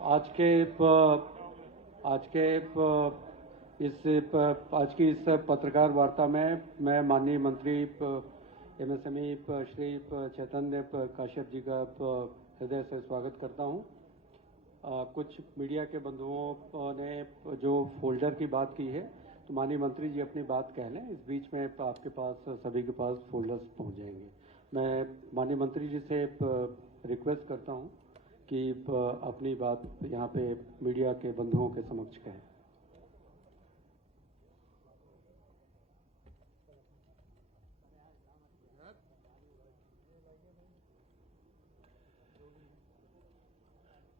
आज की इस पत्रकार वार्ता में मैं माननीय मंत्री एमएसएमई श्री चैतन्य काश्यप जी का हृदय से स्वागत करता हूं। कुछ मीडिया के बंधुओं ने जो फोल्डर की बात की है, तो माननीय मंत्री जी अपनी बात कह लें। इस बीच में आपके पास सभी के पास फोल्डर्स पहुंच जाएंगे। मैं माननीय मंत्री जी से रिक्वेस्ट करता हूं कि अपनी बात यहाँ पे मीडिया के बंधुओं के समक्ष कहें।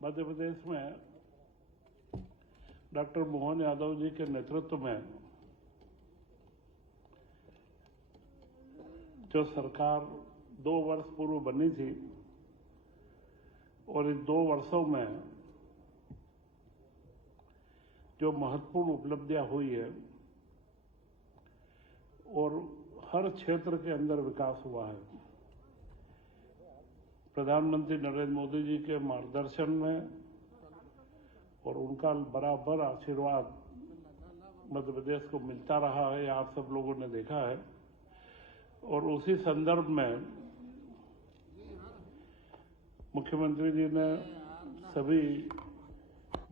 मध्य प्रदेश में डॉक्टर मोहन यादव जी के नेतृत्व में जो सरकार 2 वर्ष पूर्व बनी थी और इस 2 वर्षों में जो महत्वपूर्ण उपलब्धियां हुई है और हर क्षेत्र के अंदर विकास हुआ है। प्रधानमंत्री नरेंद्र मोदी जी के मार्गदर्शन में और उनका बराबर आशीर्वाद मध्य प्रदेश को मिलता रहा है, आप सब लोगों ने देखा है। और उसी संदर्भ में मुख्यमंत्री जी ने सभी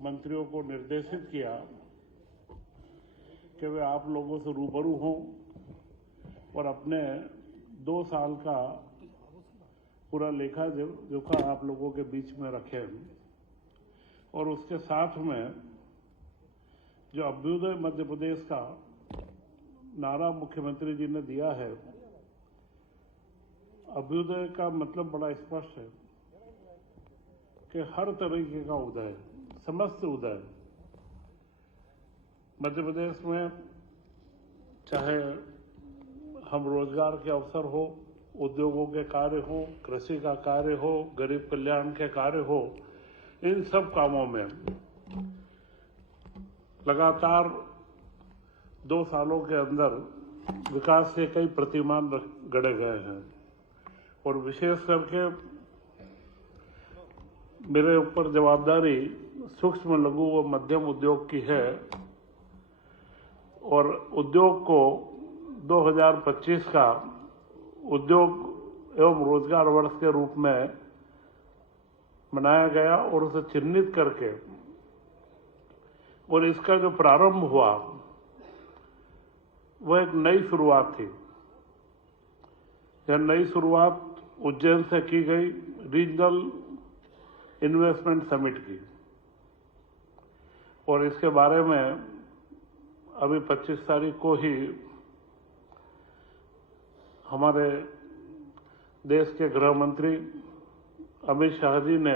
मंत्रियों को निर्देशित किया कि वे आप लोगों से रूबरू हों और अपने 2 साल का पूरा लेखा जोखा आप लोगों के बीच में रखें। और उसके साथ में जो अभ्युदय मध्य प्रदेश का नारा मुख्यमंत्री जी ने दिया है, अभ्युदय का मतलब बड़ा स्पष्ट है कि हर तरीके का उदय, समस्त उदय मध्य प्रदेश में, चाहे हम रोजगार के अवसर हो, उद्योगों के कार्य हो, कृषि का कार्य हो, गरीब कल्याण के कार्य हो, इन सब कामों में लगातार 2 सालों के अंदर विकास के कई प्रतिमान गढ़े गए हैं। और विशेष करके मेरे ऊपर जवाबदारी सूक्ष्म, लघु व मध्यम उद्योग की है और उद्योग को 2025 का उद्योग एवं रोजगार वर्ष के रूप में मनाया गया और उसे चिन्हित करके, और इसका जो प्रारंभ हुआ वह एक नई शुरुआत थी। यह नई शुरुआत उज्जैन से की गई रीजनल इन्वेस्टमेंट समिट की, और इसके बारे में अभी 25 तारीख को ही हमारे देश के गृह मंत्री अमित शाह जी ने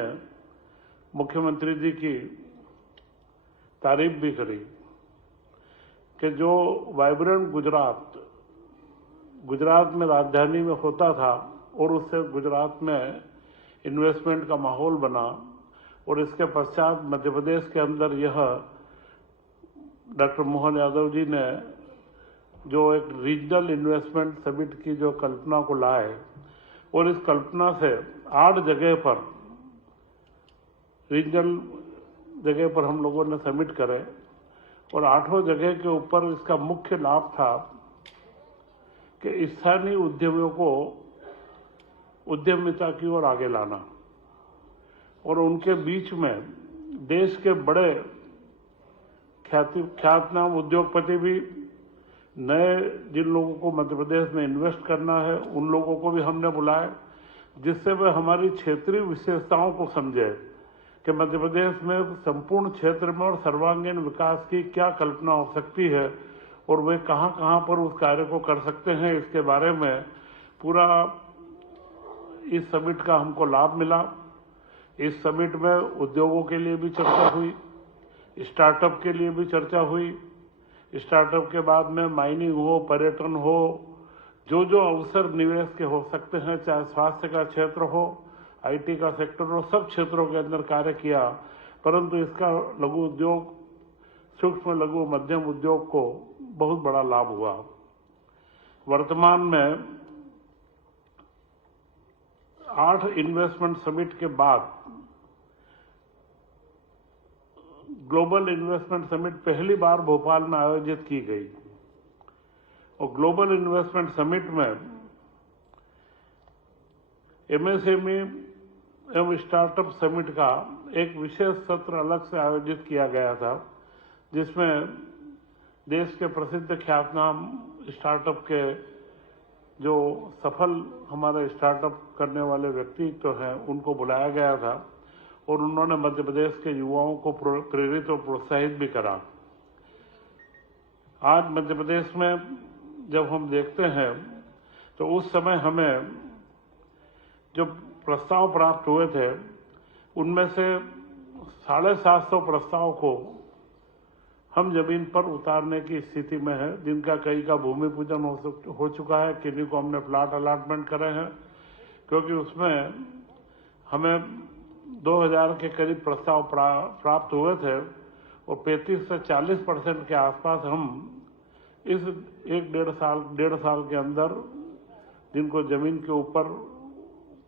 मुख्यमंत्री जी की तारीफ भी करी कि जो वाइब्रेंट गुजरात में राजधानी में होता था और उससे गुजरात में इन्वेस्टमेंट का माहौल बना, और इसके पश्चात मध्य प्रदेश के अंदर यह डॉक्टर मोहन यादव जी ने जो एक रीजनल इन्वेस्टमेंट समिट की जो कल्पना को लाए, और इस कल्पना से 8 जगह पर, रीजनल जगह पर हम लोगों ने समिट करे, और 8 जगह के ऊपर इसका मुख्य लाभ था कि स्थानीय उद्यमियों को उद्यमिता की ओर आगे लाना और उनके बीच में देश के बड़े ख्यातनाम उद्योगपति भी, नए जिन लोगों को मध्य प्रदेश में इन्वेस्ट करना है उन लोगों को भी हमने बुलाया, जिससे वे हमारी क्षेत्रीय विशेषताओं को समझे कि मध्य प्रदेश में संपूर्ण क्षेत्र में और सर्वांगीण विकास की क्या कल्पना हो सकती है और वे कहां कहां पर उस कार्य को कर सकते हैं। इसके बारे में पूरा इस समिट का हमको लाभ मिला। इस समिट में उद्योगों के लिए भी चर्चा हुई, स्टार्टअप के लिए भी चर्चा हुई। स्टार्टअप के बाद में माइनिंग हो, पर्यटन हो, जो जो अवसर निवेश के हो सकते हैं, चाहे स्वास्थ्य का क्षेत्र हो, आईटी का सेक्टर हो, सब क्षेत्रों के अंदर कार्य किया। परंतु इसका लघु उद्योग, सूक्ष्म लघु मध्यम उद्योग को बहुत बड़ा लाभ हुआ। वर्तमान में 8 इन्वेस्टमेंट समिट के बाद ग्लोबल इन्वेस्टमेंट समिट पहली बार भोपाल में आयोजित की गई और ग्लोबल इन्वेस्टमेंट समिट में एमएसएमई एवं स्टार्टअप समिट का एक विशेष सत्र अलग से आयोजित किया गया था, जिसमें देश के प्रसिद्ध ख्यातनाम स्टार्टअप के जो सफल हमारे स्टार्टअप करने वाले व्यक्तित्व हैं उनको बुलाया गया था और उन्होंने मध्य प्रदेश के युवाओं को प्रेरित और प्रोत्साहित भी करा। आज मध्य प्रदेश में जब हम देखते हैं तो उस समय हमें जो प्रस्ताव प्राप्त हुए थे उनमें से 750 प्रस्ताव को हम जमीन पर उतारने की स्थिति में है, जिनका कई का भूमि पूजन हो चुका है, किन्हीं को हमने प्लाट अलॉटमेंट करे हैं, क्योंकि उसमें हमें 2000 के करीब प्रस्ताव प्राप्त हुए थे और 35 से 40% के आसपास हम इस डेढ़ साल के अंदर जिनको जमीन के ऊपर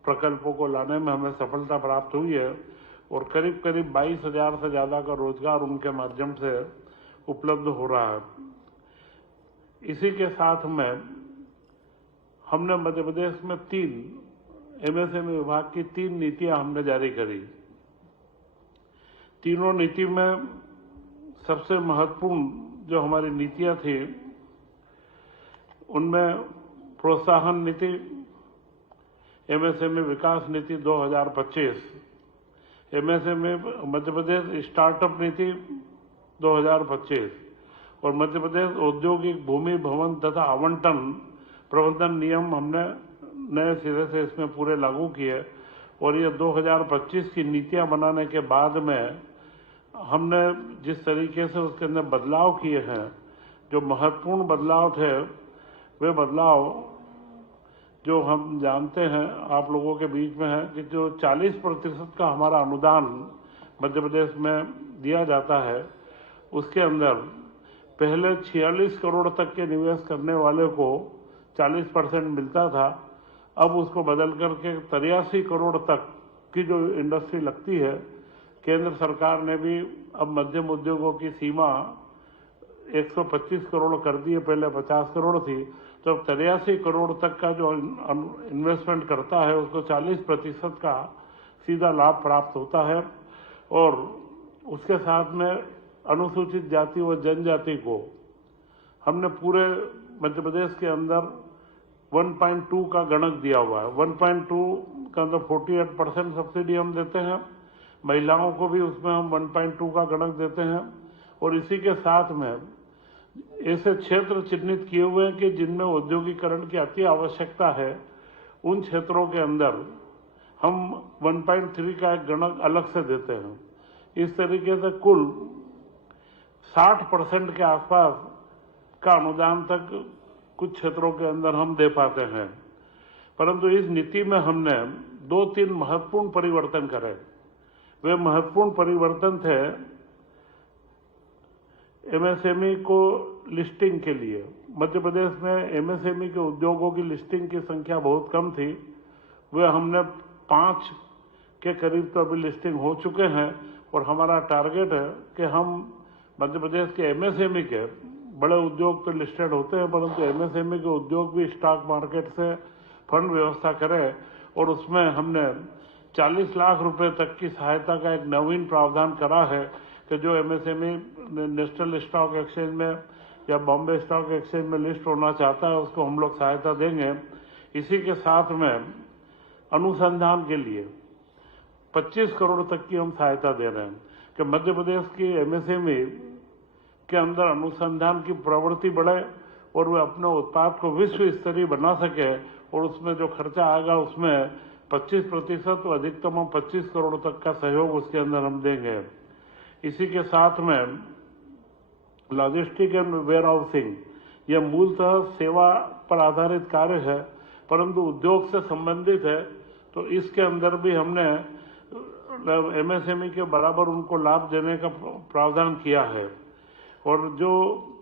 प्रकल्पों को लाने में हमें सफलता प्राप्त हुई है और करीब 22,000 से ज्यादा का रोजगार उनके माध्यम से उपलब्ध हो रहा है। इसी के साथ में हमने मध्य प्रदेश में 3 एमएसएमई विभाग की 3 नीतियां हमने जारी करी। तीनों नीति में सबसे महत्वपूर्ण जो हमारी नीतियां थी उनमें प्रोत्साहन नीति, एमएसएमई विकास नीति 2025, एमएसएमई मध्य प्रदेश स्टार्टअप नीति 2025 और मध्य प्रदेश औद्योगिक भूमि भवन तथा आवंटन प्रबंधन नियम हमने नए सिरे से इसमें पूरे लागू किए और ये 2025 की नीतियां बनाने के बाद में हमने जिस तरीके से उसके अंदर बदलाव किए हैं, जो महत्वपूर्ण बदलाव थे वे बदलाव जो हम जानते हैं आप लोगों के बीच में है कि जो 40% का हमारा अनुदान मध्य प्रदेश में दिया जाता है उसके अंदर पहले 46 करोड़ तक के निवेश करने वाले को 40% मिलता था। अब उसको बदल करके 83 करोड़ तक की जो इंडस्ट्री लगती है, केंद्र सरकार ने भी अब मध्यम उद्योगों की सीमा 125 करोड़ कर दी है, पहले 50 करोड़ थी, तो अब 83 करोड़ तक का जो इन्वेस्टमेंट करता है उसको 40% का सीधा लाभ प्राप्त होता है। और उसके साथ में अनुसूचित जाति व जनजाति को हमने पूरे मध्य प्रदेश के अंदर 1.2 का गणक दिया हुआ है। 1.2 का अंदर 48% सब्सिडी हम देते हैं, महिलाओं को भी उसमें हम 1.2 का गणक देते हैं और इसी के साथ में ऐसे क्षेत्र चिन्हित किए हुए हैं कि जिनमें औद्योगिकरण की अति आवश्यकता है, उन क्षेत्रों के अंदर हम 1.3 का एक गणक अलग से देते हैं। इस तरीके से कुल 60% के आसपास का अनुदान तक कुछ क्षेत्रों के अंदर हम दे पाते हैं। परंतु इस नीति में हमने 2-3 महत्वपूर्ण परिवर्तन करे। वे महत्वपूर्ण परिवर्तन थे एमएसएमई को लिस्टिंग के लिए। मध्य प्रदेश में एमएसएमई के उद्योगों की लिस्टिंग की संख्या बहुत कम थी, वे हमने 5 के करीब तो अभी लिस्टिंग हो चुके हैं और हमारा टारगेट है कि हम मध्य प्रदेश के एमएसएमई के बड़े उद्योग तो लिस्टेड होते हैं, परंतु एमएसएमई के उद्योग भी स्टॉक मार्केट से फंड व्यवस्था करें और उसमें हमने 40 लाख रुपए तक की सहायता का एक नवीन प्रावधान करा है कि जो एमएसएमई नेशनल स्टॉक एक्सचेंज में या बॉम्बे स्टॉक एक्सचेंज में लिस्ट होना चाहता है उसको हम लोग सहायता देंगे। इसी के साथ में अनुसंधान के लिए 25 करोड़ तक की हम सहायता दे रहे हैं कि मध्य प्रदेश की एमएसएमई के अंदर अनुसंधान की प्रवृत्ति बढ़े और वे अपने उत्पाद को विश्व स्तरीय बना सके और उसमें जो खर्चा आएगा उसमें 25% और अधिकतम हम 25 करोड़ तक का सहयोग उसके अंदर हम देंगे। इसी के साथ में लॉजिस्टिक एंड वेयर हाउसिंग, यह मूलतः सेवा पर आधारित कार्य है परंतु उद्योग से संबंधित है, तो इसके अंदर भी हमने एमएसएमई के बराबर उनको लाभ देने का प्रावधान किया है। और जो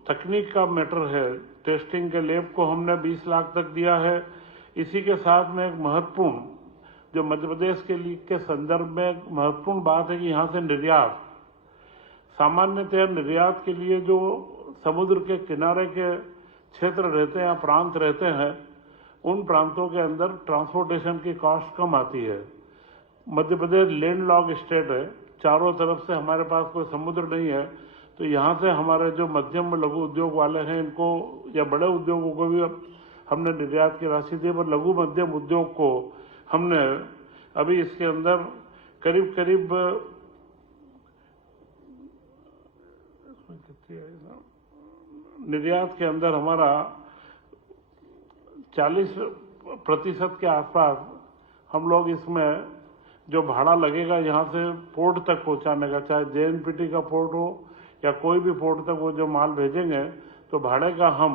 तकनीक का मैटर है, टेस्टिंग के लैब को हमने 20 लाख तक दिया है। इसी के साथ में एक महत्वपूर्ण जो मध्य प्रदेश के लिए के संदर्भ में एक महत्वपूर्ण बात है कि यहाँ से निर्यात सामान्यतः निर्यात के लिए जो समुद्र के किनारे के क्षेत्र रहते हैं, प्रांत रहते हैं, उन प्रांतों के अंदर ट्रांसपोर्टेशन की कॉस्ट कम आती है। Madhya Pradesh land lock state है, चारों तरफ से हमारे पास कोई समुद्र नहीं है, तो यहाँ से हमारे जो मध्यम लघु उद्योग वाले हैं, इनको या बड़े उद्योगों को भी हमने निर्यात की राशि दी, पर लघु मध्यम उद्योग को हमने अभी इसके अंदर करीब करीब निर्यात के अंदर हमारा 40% के आसपास हम लोग इसमें जो भाड़ा लगेगा यहाँ से पोर्ट तक पहुँचाने का, चाहे JNPT का पोर्ट हो या कोई भी पोर्ट तक वो जो माल भेजेंगे, तो भाड़े का हम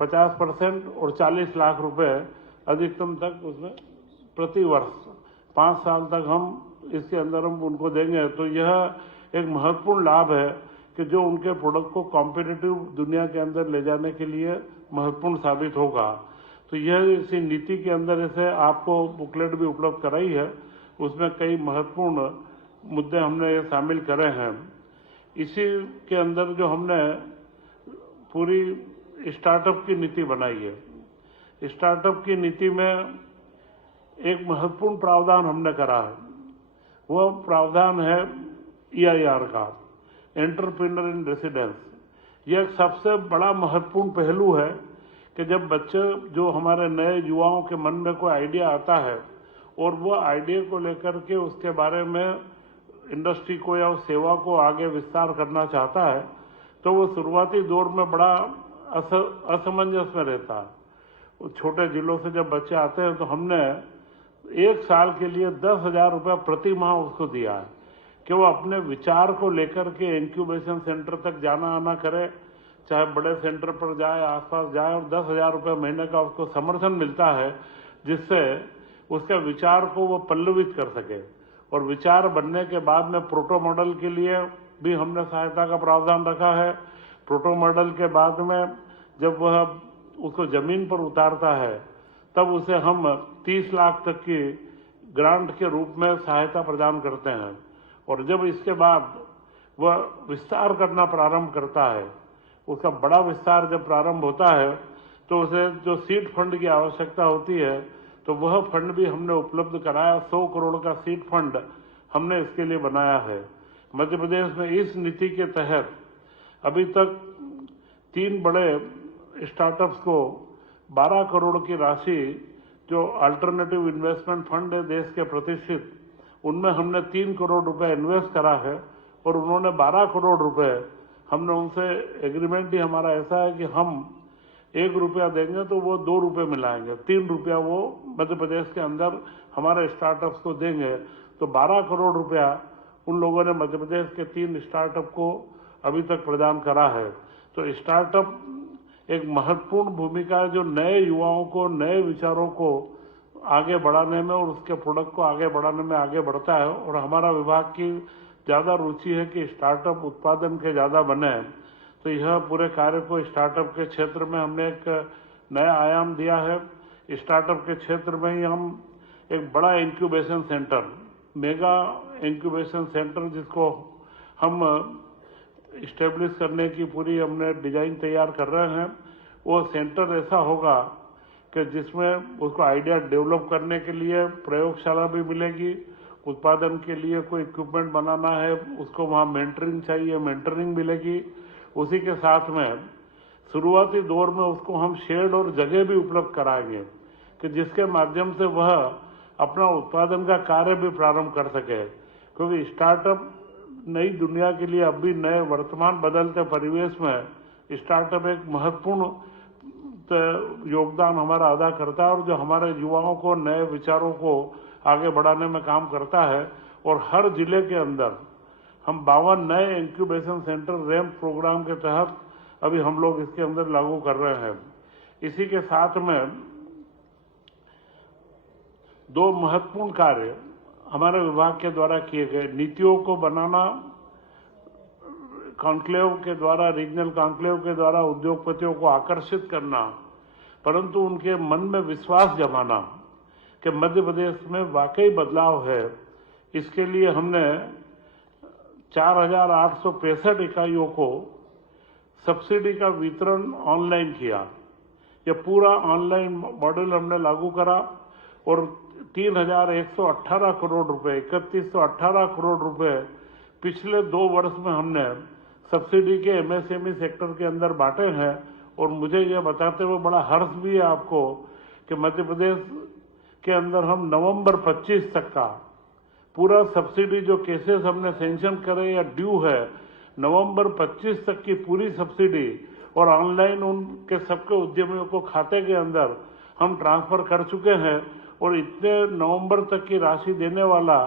50% और 40 लाख रुपए अधिकतम तक उसमें प्रति वर्ष 5 साल तक हम इसके अंदर हम उनको देंगे। तो यह एक महत्वपूर्ण लाभ है कि जो उनके प्रोडक्ट को कॉम्पिटिटिव दुनिया के अंदर ले जाने के लिए महत्वपूर्ण साबित होगा। तो यह इसी नीति के अंदर ऐसे आपको बुकलेट भी उपलब्ध कराई है, उसमें कई महत्वपूर्ण मुद्दे हमने ये शामिल करे हैं। इसी के अंदर जो हमने पूरी स्टार्टअप की नीति बनाई है, स्टार्टअप की नीति में एक महत्वपूर्ण प्रावधान हमने करा है, वह प्रावधान है EIR का, एंटरप्रेन्योर इन रेसिडेंस। यह एक सबसे बड़ा महत्वपूर्ण पहलू है कि जब बच्चे जो हमारे नए युवाओं के मन में कोई आइडिया आता है और वह आइडिया को लेकर के उसके बारे में इंडस्ट्री को या उस सेवा को आगे विस्तार करना चाहता है, तो वो शुरुआती दौर में बड़ा असमंजस में रहता है। छोटे जिलों से जब बच्चे आते हैं तो हमने 1 साल के लिए 10,000 रुपया प्रति माह उसको दिया है कि वो अपने विचार को लेकर के इंक्यूबेशन सेंटर तक जाना आना करे, चाहे बड़े सेंटर पर जाए, आसपास जाए, और 10,000 रुपये महीने का उसको समर्थन मिलता है, जिससे उसके विचार को वो पल्लवित कर सके। और विचार बनने के बाद में प्रोटो मॉडल के लिए भी हमने सहायता का प्रावधान रखा है। प्रोटो मॉडल के बाद में जब वह उसको जमीन पर उतारता है, तब उसे हम 30 लाख तक की ग्रांट के रूप में सहायता प्रदान करते हैं। और जब इसके बाद वह विस्तार करना प्रारंभ करता है, उसका बड़ा विस्तार जब प्रारंभ होता है, तो उसे जो सीड फंड की आवश्यकता होती है, तो वह फंड भी हमने उपलब्ध कराया। 100 करोड़ का सीड फंड हमने इसके लिए बनाया है। मध्य प्रदेश में इस नीति के तहत अभी तक 3 बड़े स्टार्टअप्स को 12 करोड़ की राशि, जो अल्टरनेटिव इन्वेस्टमेंट फंड है देश के प्रतिष्ठित, उनमें हमने 3 करोड़ रुपए इन्वेस्ट करा है और उन्होंने 12 करोड़ रुपए, हमने उनसे एग्रीमेंट ही हमारा ऐसा है कि हम 1 रुपया देंगे तो वो 2 रुपये मिलाएंगे, 3 रुपया वो मध्य प्रदेश के अंदर हमारे स्टार्टअप्स को देंगे। तो 12 करोड़ रुपया उन लोगों ने मध्य प्रदेश के 3 स्टार्टअप को अभी तक प्रदान करा है। तो स्टार्टअप एक महत्वपूर्ण भूमिका है जो नए युवाओं को, नए विचारों को आगे बढ़ाने में और उसके प्रोडक्ट को आगे बढ़ाने में आगे बढ़ता है। और हमारा विभाग की ज़्यादा रुचि है कि स्टार्टअप उत्पादन के ज़्यादा बने, तो यह पूरे कार्य को स्टार्टअप के क्षेत्र में हमने एक नया आयाम दिया है। स्टार्टअप के क्षेत्र में ही हम एक बड़ा incubation centre, mega incubation centre, जिसको हम इस्टेब्लिश करने की पूरी हमने डिजाइन तैयार कर रहे हैं। वो सेंटर ऐसा होगा कि जिसमें उसको आइडिया डेवलप करने के लिए प्रयोगशाला भी मिलेगी, उत्पादन के लिए कोई इक्विपमेंट बनाना है उसको वहाँ मेंटरिंग चाहिए, मेंटरिंग मिलेगी। उसी के साथ में शुरुआती दौर में उसको हम शेड और जगह भी उपलब्ध कराएंगे कि जिसके माध्यम से वह अपना उत्पादन का कार्य भी प्रारंभ कर सके। क्योंकि स्टार्टअप नई दुनिया के लिए, अब भी नए वर्तमान बदलते परिवेश में स्टार्टअप एक महत्वपूर्ण योगदान हमारा अदा करता है और जो हमारे युवाओं को नए विचारों को आगे बढ़ाने में काम करता है। और हर जिले के अंदर हम 52 नए इंक्यूबेशन सेंटर रैम्प प्रोग्राम के तहत अभी हम लोग इसके अंदर लागू कर रहे हैं। इसी के साथ में 2 महत्वपूर्ण कार्य हमारे विभाग के द्वारा किए गए। नीतियों को बनाना, कॉन्क्लेव के द्वारा, रीजनल कॉन्क्लेव के द्वारा उद्योगपतियों को आकर्षित करना, परंतु उनके मन में विश्वास जमाना कि मध्य प्रदेश में वाकई बदलाव है। इसके लिए हमने 4,865 इकाइयों को सब्सिडी का वितरण ऑनलाइन किया। यह पूरा ऑनलाइन मॉडल हमने लागू करा और 3,118 करोड़ रुपए, 3,118 करोड़ रुपए पिछले 2 वर्ष में हमने सब्सिडी के एमएसएमई सेक्टर के अंदर बांटे हैं। और मुझे यह बताते हुए बड़ा हर्ष भी है आपको कि मध्य प्रदेश के अंदर हम नवंबर 25 तक का पूरा सब्सिडी जो केसेस हमने सैंक्शन करे या ड्यू है, नवंबर 25 तक की पूरी सब्सिडी और ऑनलाइन उनके सबके उद्यमियों को खाते के अंदर हम ट्रांसफर कर चुके हैं। और इतने नवंबर तक की राशि देने वाला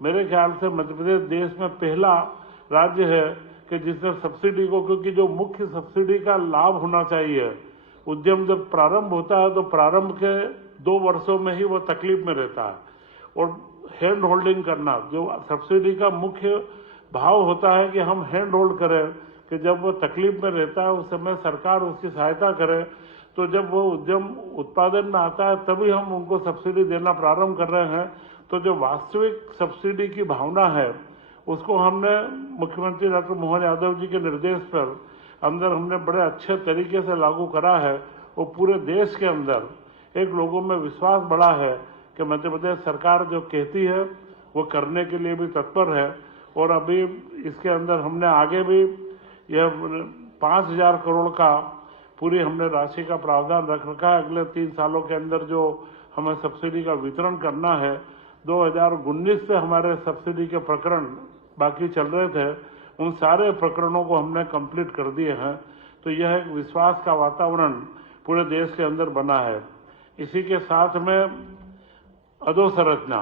मेरे ख्याल से मध्य प्रदेश देश में पहला राज्य है कि जिसने सब्सिडी को, क्योंकि जो मुख्य सब्सिडी का लाभ होना चाहिए, उद्यम जब प्रारंभ होता है तो प्रारंभ के 2 वर्षों में ही वो तकलीफ में रहता है। और हैंड होल्डिंग करना जो सब्सिडी का मुख्य भाव होता है कि हम हैंड होल्ड करें, कि जब वो तकलीफ में रहता है उस समय सरकार उसकी सहायता करे। तो जब वो उद्यम उत्पादन में आता है तभी हम उनको सब्सिडी देना प्रारंभ कर रहे हैं। तो जो वास्तविक सब्सिडी की भावना है उसको हमने मुख्यमंत्री डॉक्टर मोहन यादव जी के निर्देश पर अंदर हमने बड़े अच्छे तरीके से लागू करा है। वो पूरे देश के अंदर एक लोगों में विश्वास बढ़ा है कि मध्य प्रदेश सरकार जो कहती है वो करने के लिए भी तत्पर है। और अभी इसके अंदर हमने आगे भी यह 5,000 करोड़ का पूरी हमने राशि का प्रावधान रख रखा है। अगले 3 सालों के अंदर जो हमें सब्सिडी का वितरण करना है, 2019 से हमारे सब्सिडी के प्रकरण बाकी चल रहे थे, उन सारे प्रकरणों को हमने कंप्लीट कर दिए हैं। तो यह एक विश्वास का वातावरण पूरे देश के अंदर बना है। इसी के साथ में अधोसंरचना,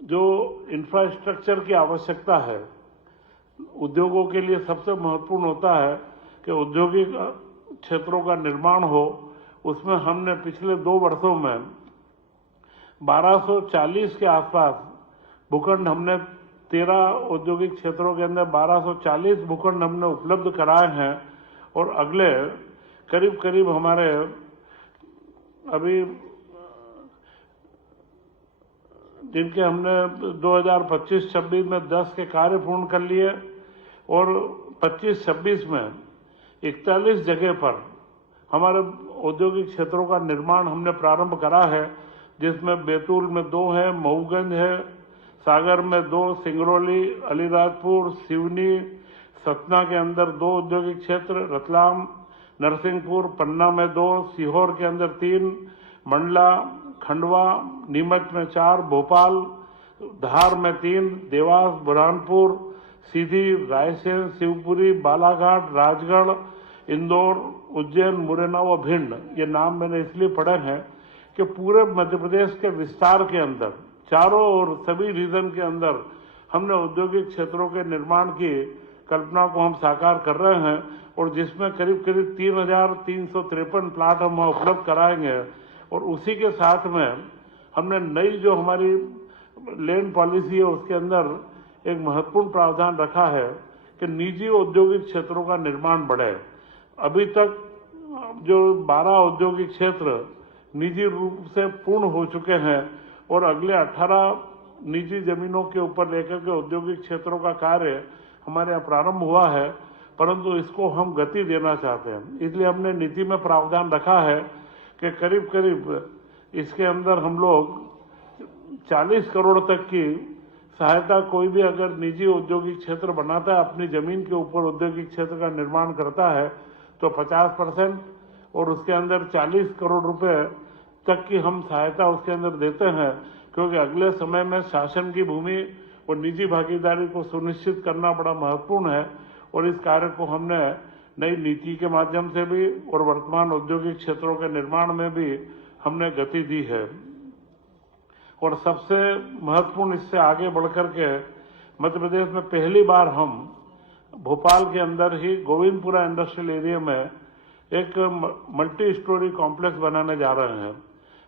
जो इंफ्रास्ट्रक्चर की आवश्यकता है उद्योगों के लिए, सबसे महत्वपूर्ण होता है कि औद्योगिक क्षेत्रों का निर्माण हो। उसमें हमने पिछले 2 वर्षों में 1240 के आसपास भूखंड हमने 13 औद्योगिक क्षेत्रों के अंदर 1240 भूखंड हमने उपलब्ध कराए हैं। और अगले करीब करीब हमारे अभी जिनके हमने 2025-26 में 10 के कार्य पूर्ण कर लिए और 25-26 में 41 जगह पर हमारे औद्योगिक क्षेत्रों का निर्माण हमने प्रारंभ करा है, जिसमें बैतूल में 2 है, मऊगंज है, सागर में 2, सिंगरौली, अलीराजपुर, सिवनी, सतना के अंदर 2 औद्योगिक क्षेत्र, रतलाम, नरसिंहपुर, पन्ना में 2, सीहोर के अंदर 3, मंडला, खंडवा, नीमच में 4, भोपाल, धार में 3, देवास, बुरहानपुर, सीधी, रायसेन, शिवपुरी, बालाघाट, राजगढ़, इंदौर, उज्जैन, मुरैना व भिंड। ये नाम मैंने इसलिए पढ़े हैं कि पूरे मध्य प्रदेश के विस्तार के अंदर चारों और सभी रीजन के अंदर हमने औद्योगिक क्षेत्रों के निर्माण की कल्पना को हम साकार कर रहे हैं। और जिसमें करीब करीब 3,353 प्लाट हम उपलब्ध कराएंगे। और उसी के साथ में हमने नई जो हमारी लैंड पॉलिसी है उसके अंदर एक महत्वपूर्ण प्रावधान रखा है कि निजी औद्योगिक क्षेत्रों का निर्माण बढ़े। अभी तक जो 12 औद्योगिक क्षेत्र निजी रूप से पूर्ण हो चुके हैं और अगले 18 निजी जमीनों के ऊपर लेकर के औद्योगिक क्षेत्रों का कार्य हमारे यहाँ प्रारंभ हुआ है, परंतु इसको हम गति देना चाहते हैं। इसलिए हमने नीति में प्रावधान रखा है कि करीब करीब इसके अंदर हम लोग 40 करोड़ तक की सहायता, कोई भी अगर निजी औद्योगिक क्षेत्र बनाता है, अपनी जमीन के ऊपर औद्योगिक क्षेत्र का निर्माण करता है, तो 50% और उसके अंदर 40 करोड़ रुपए तक की हम सहायता उसके अंदर देते हैं। क्योंकि अगले समय में शासन की भूमि और निजी भागीदारी को सुनिश्चित करना बड़ा महत्वपूर्ण है। और इस कार्य को हमने नई नीति के माध्यम से भी और वर्तमान औद्योगिक क्षेत्रों के निर्माण में भी हमने गति दी है। और सबसे महत्वपूर्ण, इससे आगे बढ़कर के मध्य प्रदेश में पहली बार हम भोपाल के अंदर ही गोविंदपुरा इंडस्ट्रियल एरिया में एक मल्टी स्टोरी कॉम्प्लेक्स बनाने जा रहे हैं।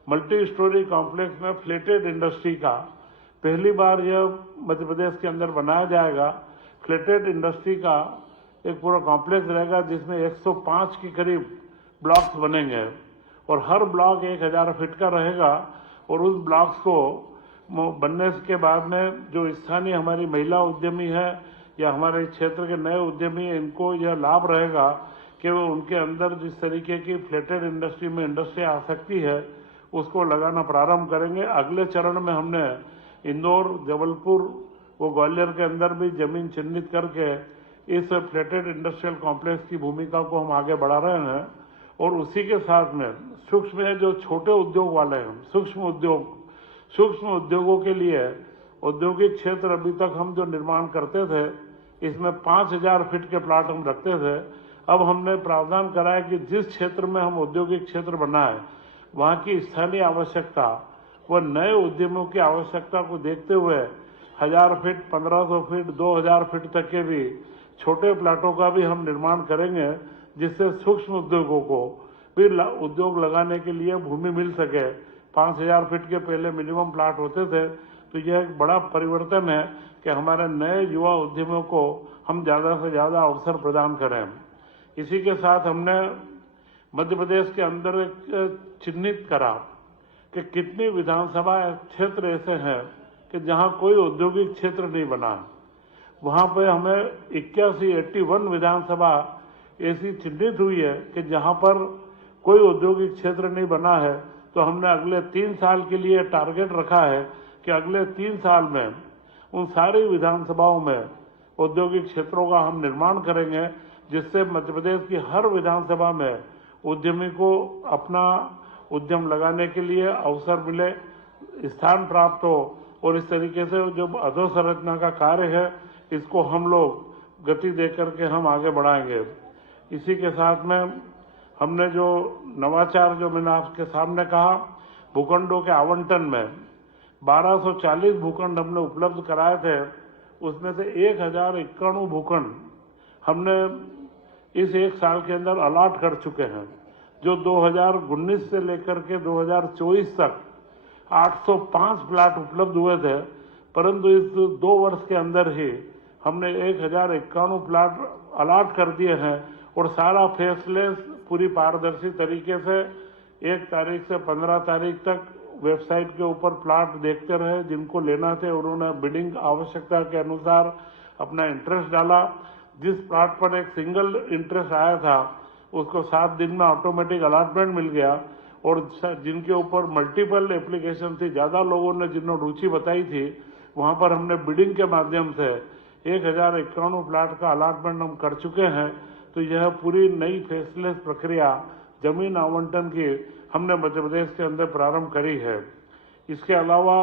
मल्टी स्टोरी कॉम्प्लेक्स में फ्लेटेड इंडस्ट्री का पहली बार यह मध्य प्रदेश के अंदर बनाया जाएगा। फ्लेटेड इंडस्ट्री का एक पूरा कॉम्प्लेक्स रहेगा जिसमें 105 के करीब ब्लॉक्स बनेंगे और हर ब्लॉक 1000 फीट का रहेगा। और उस ब्लॉक्स को बनने के बाद में जो स्थानीय हमारी महिला उद्यमी है या हमारे क्षेत्र के नए उद्यमी हैं, इनको यह लाभ रहेगा कि वो उनके अंदर जिस तरीके की फ्लैटेड इंडस्ट्री में इंडस्ट्री आ सकती है उसको लगाना प्रारंभ करेंगे। अगले चरण में हमने इंदौर, जबलपुर वो ग्वालियर के अंदर भी जमीन चिन्हित करके इस फ्लैटेड इंडस्ट्रियल कॉम्प्लेक्स की भूमिका को हम आगे बढ़ा रहे हैं। और उसी के साथ में सूक्ष्म जो छोटे उद्योग वाले हैं, सूक्ष्म उद्योगों के लिए औद्योगिक क्षेत्र अभी तक हम जो निर्माण करते थे इसमें 5000 फीट के प्लाट हम रखते थे। अब हमने प्रावधान कराया कि जिस क्षेत्र में हम औद्योगिक क्षेत्र बनाए वहां की स्थानीय आवश्यकता व नए उद्यमों की आवश्यकता को देखते हुए 1000 फीट, 1500 फीट, 2000 फीट तक के भी छोटे प्लाटों का भी हम निर्माण करेंगे, जिससे सूक्ष्म उद्योगों को भी उद्योग लगाने के लिए भूमि मिल सके। 5000 फीट के पहले मिनिमम प्लाट होते थे, तो यह एक बड़ा परिवर्तन है कि हमारे नए युवा उद्यमियों को हम ज्यादा से ज्यादा अवसर प्रदान करें। इसी के साथ हमने मध्य प्रदेश के अंदर एक चिन्हित करा कि कितनी विधानसभा क्षेत्र ऐसे हैं कि जहां कोई औद्योगिक क्षेत्र नहीं बना। वहां पे हमें 81 विधानसभा ऐसी चिन्हित हुई है कि जहां पर कोई औद्योगिक क्षेत्र नहीं बना है। तो हमने अगले 3 साल के लिए टारगेट रखा है कि अगले 3 साल में उन सारी विधानसभाओं में औद्योगिक क्षेत्रों का हम निर्माण करेंगे, जिससे मध्य प्रदेश की हर विधानसभा में उद्यमी को अपना उद्यम लगाने के लिए अवसर मिले, स्थान प्राप्त हो। और इस तरीके से जो अधोसंरचना का कार्य है इसको हम लोग गति देकर के हम आगे बढ़ाएंगे। इसी के साथ में हमने जो नवाचार जो मैंने आपके सामने कहा, भूखंडों के आवंटन में 1240 भूखंड हमने उपलब्ध कराए थे, उसमें से 1091 भूखंड हमने इस 1 साल के अंदर अलॉट कर चुके हैं, जो 2019 से लेकर के 2024 तक 805 प्लाट उपलब्ध हुए थे। परंतु इस 2 वर्ष के अंदर ही हमने 1091 प्लाट अलॉट कर दिए हैं और सारा फेसलेस पूरी पारदर्शी तरीके से 1 तारीख से 15 तारीख तक वेबसाइट के ऊपर प्लाट देखते रहे। जिनको लेना थे उन्होंने बिडिंग आवश्यकता के अनुसार अपना इंटरेस्ट डाला। जिस प्लाट पर एक सिंगल इंटरेस्ट आया था उसको 7 दिन में ऑटोमेटिक अलॉटमेंट मिल गया। और जिनके ऊपर मल्टीपल एप्लीकेशन थी, ज्यादा लोगों ने जिन्होंने रुचि बताई थी, वहां पर हमने बिडिंग के माध्यम से 1091 प्लाट का अलॉटमेंट हम कर चुके हैं। तो यह पूरी नई फेसलेस प्रक्रिया जमीन आवंटन की हमने मध्य प्रदेश के अंदर प्रारंभ करी है। इसके अलावा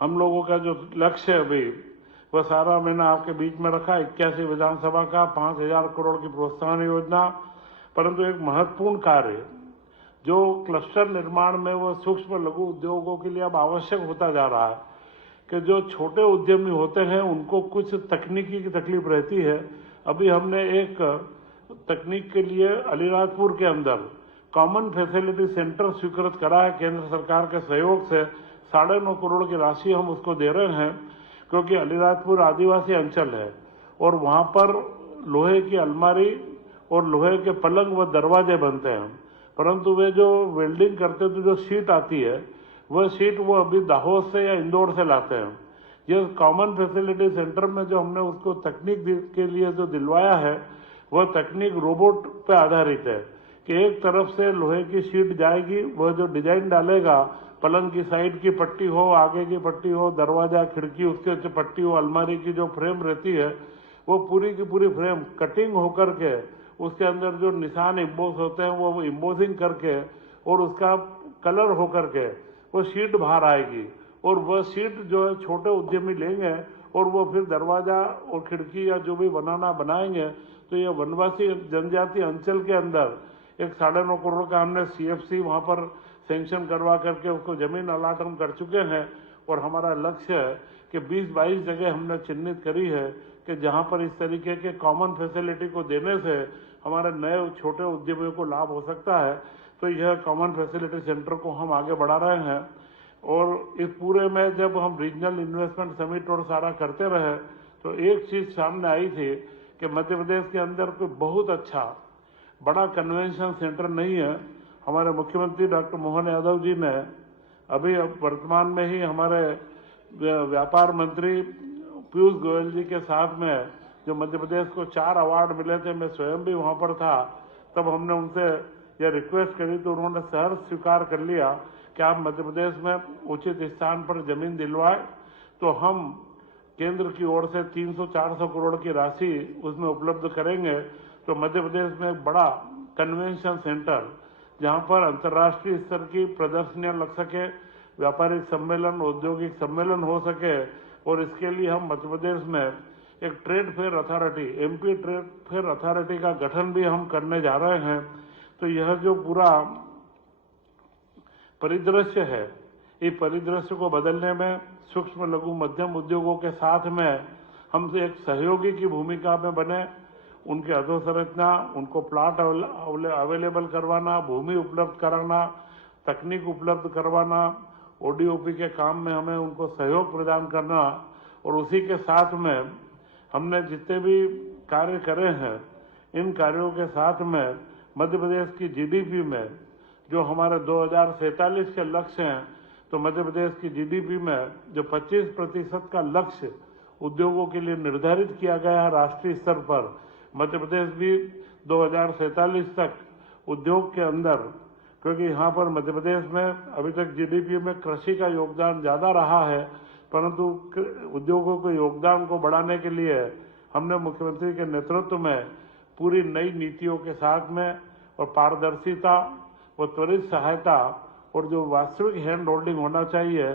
हम लोगों का जो लक्ष्य है अभी वह सारा मैंने आपके बीच में रखा, 81 विधानसभा का 5000 करोड़ की प्रोत्साहन योजना। परंतु एक महत्वपूर्ण कार्य जो क्लस्टर निर्माण में वो सूक्ष्म लघु उद्योगों के लिए अब आवश्यक होता जा रहा है कि जो छोटे उद्यमी होते हैं उनको कुछ तकनीकी की तकलीफ रहती है। अभी हमने एक तकनीक के लिए अलीराजपुर के अंदर कॉमन फैसिलिटी सेंटर स्वीकृत करा है केंद्र सरकार के सहयोग से। 9.5 करोड़ की राशि हम उसको दे रहे हैं, क्योंकि अलीराजपुर आदिवासी अंचल है और वहां पर लोहे की अलमारी और लोहे के पलंग व दरवाजे बनते हैं। परंतु वे जो वेल्डिंग करते तो जो शीट आती है वह शीट वो अभी दाहोद से या इंदौर से लाते हैं। ये कॉमन फैसिलिटी सेंटर में जो हमने उसको तकनीक के लिए जो दिलवाया है वह तकनीक रोबोट पे आधारित है कि एक तरफ से लोहे की शीट जाएगी, वह जो डिजाइन डालेगा, पलंग की साइड की पट्टी हो, आगे की पट्टी हो, दरवाजा खिड़की उसके पट्टी हो, अलमारी की जो फ्रेम रहती है वो पूरी की पूरी फ्रेम कटिंग होकर के उसके अंदर जो निशान इम्बोस होते हैं वो इम्बोसिंग करके और उसका कलर होकर के वो शीट बाहर आएगी। और वह शीट जो है छोटे उद्यमी लेंगे और वो फिर दरवाजा और खिड़की या जो भी बनाएंगे। तो ये वनवासी जनजाति अंचल के अंदर एक 9.5 करोड़ का हमने CFC वहां पर सैंक्शन करवा करके उसको जमीन अलाट हम कर चुके हैं। और हमारा लक्ष्य है कि 20-22 जगह हमने चिन्हित करी है कि जहां पर इस तरीके के कॉमन फैसिलिटी को देने से हमारे नए छोटे उद्यमियों को लाभ हो सकता है। तो यह कॉमन फैसिलिटी सेंटर को हम आगे बढ़ा रहे हैं। और इस पूरे में जब हम रीजनल इन्वेस्टमेंट समिट और सारा करते रहे तो एक चीज सामने आई थी कि मध्य प्रदेश के अंदर कोई बहुत अच्छा बड़ा कन्वेंशन सेंटर नहीं है। हमारे मुख्यमंत्री डॉक्टर मोहन यादव जी ने अभी अब वर्तमान में ही हमारे व्यापार मंत्री पीयूष गोयल जी के साथ में जो मध्य प्रदेश को 4 अवार्ड मिले थे, मैं स्वयं भी वहां पर था, तब हमने उनसे यह रिक्वेस्ट करी तो उन्होंने सहर्ष स्वीकार कर लिया कि आप मध्य प्रदेश में उचित स्थान पर जमीन दिलवाए तो हम केंद्र की ओर से 300-400 करोड़ की राशि उसमें उपलब्ध करेंगे। तो मध्य प्रदेश में एक बड़ा कन्वेंशन सेंटर, जहां पर अंतर्राष्ट्रीय स्तर की प्रदर्शनियां लग सके, व्यापारिक सम्मेलन, औद्योगिक सम्मेलन हो सके, और इसके लिए हम मध्य प्रदेश में एक trade fair authority, MP trade fair authority का गठन भी हम करने जा रहे हैं। तो यह जो पूरा परिदृश्य है, इस परिदृश्य को बदलने में सूक्ष्म लघु मध्यम उद्योगों के साथ में हम एक सहयोगी की भूमिका में बने, उनके अधोसंरचना, उनको प्लाट अवेलेबल करवाना, भूमि उपलब्ध कराना, तकनीक उपलब्ध करवाना, ओडीओपी के काम में हमें उनको सहयोग प्रदान करना, और उसी के साथ में हमने जितने भी कार्य करे हैं, इन कार्यों के साथ में मध्य प्रदेश की जीडीपी में जो हमारे 2047 के लक्ष्य हैं, तो मध्य प्रदेश की जीडीपी में जो 25% का लक्ष्य उद्योगों के लिए निर्धारित किया गया है राष्ट्रीय स्तर पर, मध्य प्रदेश भी 2047 तक उद्योग के अंदर, क्योंकि यहाँ पर मध्य प्रदेश में अभी तक जीडीपी में कृषि का योगदान ज्यादा रहा है, परंतु उद्योगों के योगदान को बढ़ाने के लिए हमने मुख्यमंत्री के नेतृत्व में पूरी नई नीतियों के साथ में और पारदर्शिता और त्वरित सहायता और जो वास्तविक हैंड होल्डिंग होना चाहिए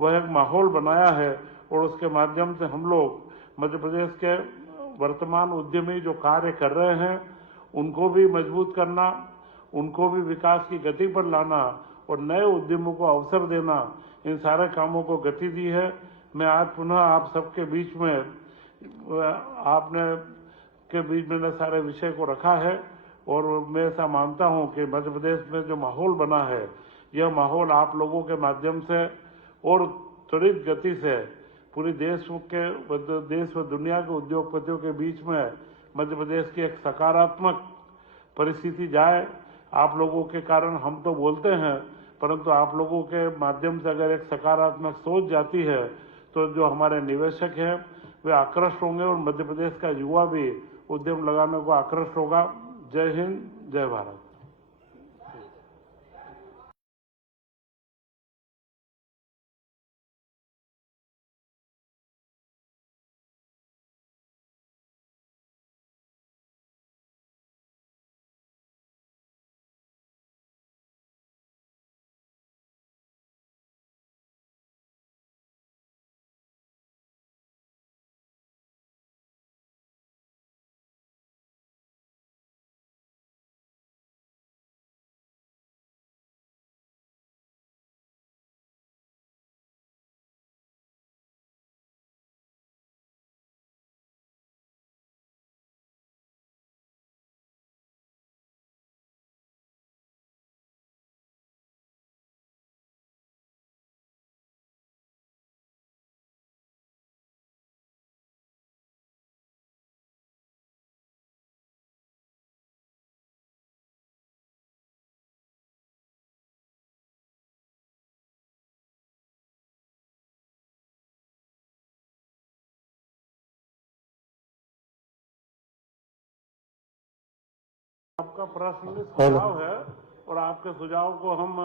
वह एक माहौल बनाया है, और उसके माध्यम से हम लोग मध्य प्रदेश के वर्तमान उद्यमी जो कार्य कर रहे हैं उनको भी मजबूत करना, उनको भी विकास की गति पर लाना और नए उद्यमों को अवसर देना, इन सारे कामों को गति दी है। मैं आज पुनः आप सबके बीच में मैंने सारे विषय को रखा है, और मैं ऐसा मानता हूं कि मध्य प्रदेश में जो माहौल बना है, यह माहौल आप लोगों के माध्यम से और त्वरित गति से पूरी देश व दुनिया के उद्योगपतियों के बीच में मध्य प्रदेश की एक सकारात्मक परिस्थिति जाए। आप लोगों के कारण हम तो बोलते हैं, परंतु आप लोगों के माध्यम से अगर एक सकारात्मक सोच जाती है तो जो हमारे निवेशक हैं वे आकृष्ट होंगे, और मध्य प्रदेश का युवा भी उद्यम लगाने को आकृष्ट होगा। जय हिंद, जय भारत। आपका प्रश्न सुझाव है, और आपके सुझाव को हम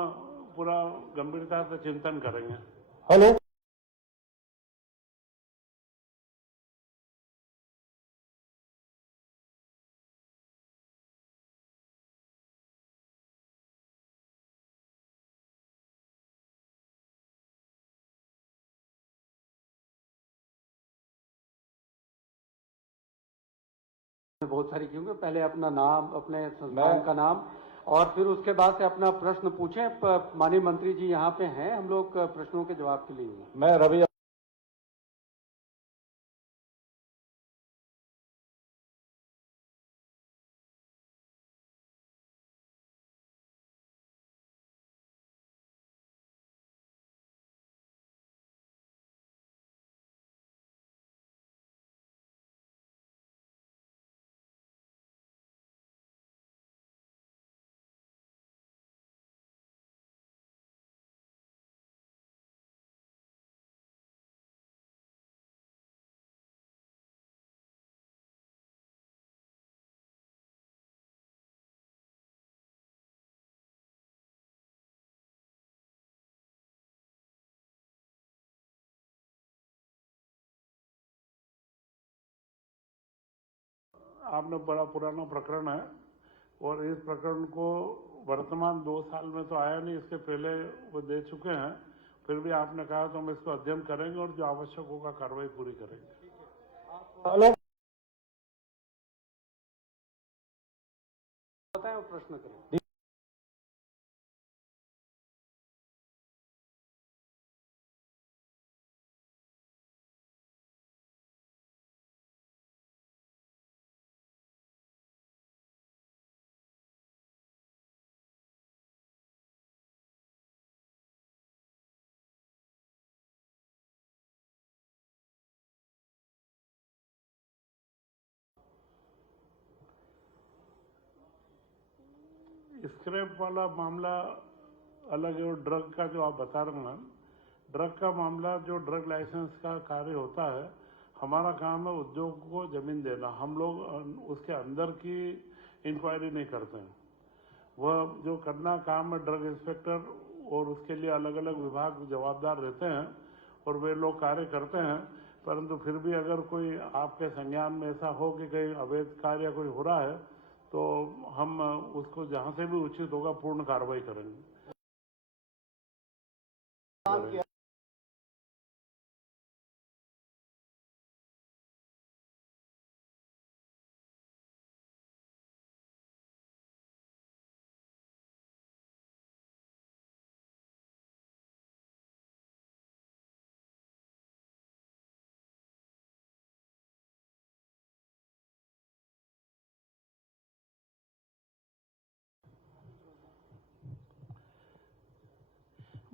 पूरा गंभीरता से चिंतन करेंगे। हेलो। बहुत सारी क्योंकि पहले अपना नाम, अपने संस्थान का नाम, और फिर उसके बाद से अपना प्रश्न पूछें। माननीय मंत्री जी यहाँ पे हैं, हम लोग प्रश्नों के जवाब के लिए। मैं रवि आपने बड़ा पुराना प्रकरण है और इस प्रकरण को वर्तमान 2 साल में तो आया नहीं, इसके पहले वो दे चुके हैं। फिर भी आपने कहा तो हम इसको अध्ययन करेंगे और जो आवश्यक होगा कार्रवाई पूरी करेंगे। आप बताएं और प्रश्न करें। स्क्रैप वाला मामला अलग है और ड्रग का जो आप बता रहे हैं, ड्रग का मामला, जो ड्रग लाइसेंस का कार्य होता है, हमारा काम है उद्योग को जमीन देना। हम लोग उसके अंदर की इंक्वायरी नहीं करते हैं। वह जो करना काम है ड्रग इंस्पेक्टर और उसके लिए अलग अलग विभाग जवाबदार रहते हैं और वे लोग कार्य करते हैं। परंतु फिर भी अगर कोई आपके संज्ञान में ऐसा हो कि कहीं अवैध कार्य कोई हो रहा है तो हम उसको जहां से भी उचित होगा पूर्ण कार्रवाई करेंगे।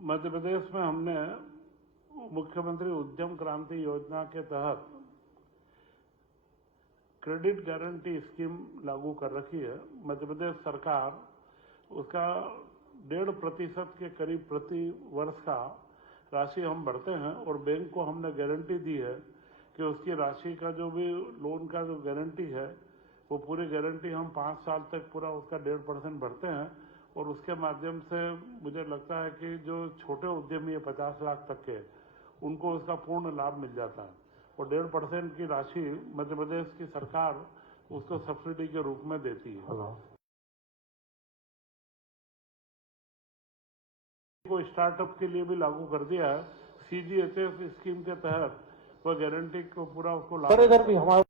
मध्य प्रदेश में हमने मुख्यमंत्री उद्यम क्रांति योजना के तहत क्रेडिट गारंटी स्कीम लागू कर रखी है। मध्य प्रदेश सरकार उसका 1.5% के करीब प्रति वर्ष का राशि हम भरते हैं और बैंक को हमने गारंटी दी है कि उसकी राशि का जो भी लोन का जो गारंटी है वो पूरी गारंटी हम 5 साल तक पूरा उसका 1.5% भरते हैं और उसके माध्यम से मुझे लगता है कि जो छोटे उद्यमी है 50 लाख तक के, उनको उसका पूर्ण लाभ मिल जाता है और 1.5% की राशि मध्य प्रदेश की सरकार उसको सब्सिडी के रूप में देती है। को स्टार्टअप के लिए भी लागू कर दिया है। CGHS स्कीम के तहत वह गारंटी को पूरा उसको लागू